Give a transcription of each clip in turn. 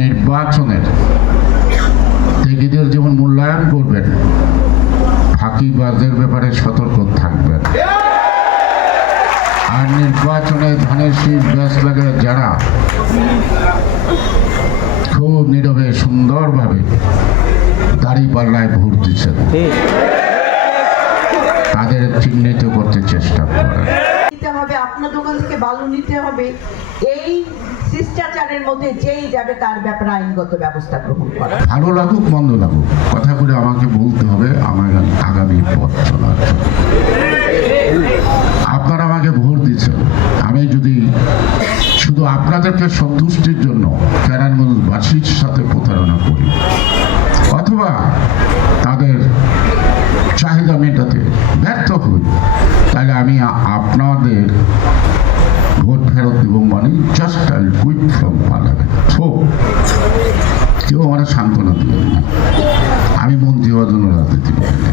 নির্বাচনের ত্যাগীদের যেমন মূল্যায়ন করবেন, ফাঁকিবাজদের ব্যাপারে সতর্ক থাকবেন। আর নির্বাচনে ধানের শীষ ব্যাস লাগে যারা খুব নীরবে সুন্দরভাবে দাঁড়িপাল্লায় ভোট দিচ্ছেন, তাদের চিহ্নিত করতে চেষ্টা করেন। হবে আপনার দোকান থেকে বালু নিতে হবে, এই শিষ্টাচারের মধ্যে যেই যাবে তার ব্যাপারে আইনগত ব্যবস্থা গ্রহণ করা। ভালো লাগুক মন্দ লাগুক, কথাগুলো আমাকে বলতে হবে আমার আগামী পথ চলার জন্য। আপনারা আমাকে ভোট দিচ্ছেন, আমি যদি শুধু আপনাদেরকে সন্তুষ্টির জন্য কেরানীগঞ্জবাসীর সাথে প্রতারণা করি অথবা তাদের চাহিদা মেটাতে ব্যর্থ হই, তাহলে আমি আপনাদের ভোট ফেরত দেব, মানে just I quit from parliament. তো কেউ আমার সান্ত্বনা দিবেন না, আমি মন্ত্রী হওয়ার জন্য রাজনীতি করি না।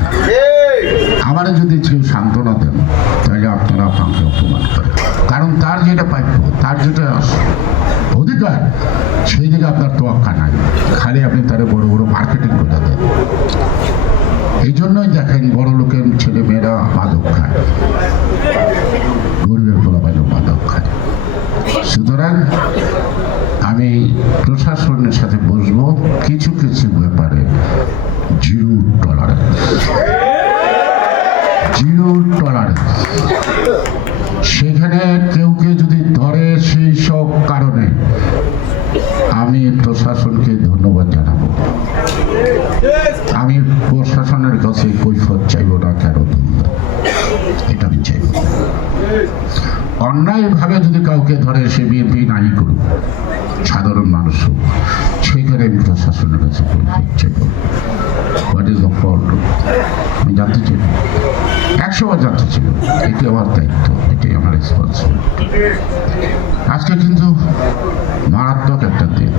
আমার যদি কেউ সান্ত্বনা দেন তাহলে আপনারা আপনাকে অপমান করেন, কারণ তার যেটা প্রাপ্য, তার যেটা অধিকার, সেই দিকে আপনার তোয়াক্কা নাই, খালি আপনি তারা বড় বড় মার্কেটিং করে দেন। এই জন্যই দেখেন বড় লোকের ছেলে মেয়েরা মাদক খায়, গরিবের পোলাপাইনও মাদক খায়। সুতরাং আমি প্রশাসনের সাথে বসবো, কিছু কিছু ব্যাপারে জিরো টলারেন্স, জিরো টলারেন্স। সেখানে কেউ যদি ধরে সেই সব কারণে আমি প্রশাসনকে ধন্যবাদ জানাবো। আমি প্রশাসনের কাছে কৈফিয়ত চাইব না, কেন ধন্যবাদ, এটা আমি চাইব। অন্যায়ভাবে যদি কাউকে ধরে সে বিএনপি নাই করুক, সাধারণ মানুষ হোক, সেখানে আমি প্রশাসনের কাছে কৈফিয়ত চাইব। হোয়াট ইজ দ্য ফল্ট, আমি জানতে চাই, 100 বার জানতে চাই। এটি আমার দায়িত্ব, এটাই আমার রেসপন্সিবিলিটি। আজকে কিন্তু মারাত্মক একটা দিন।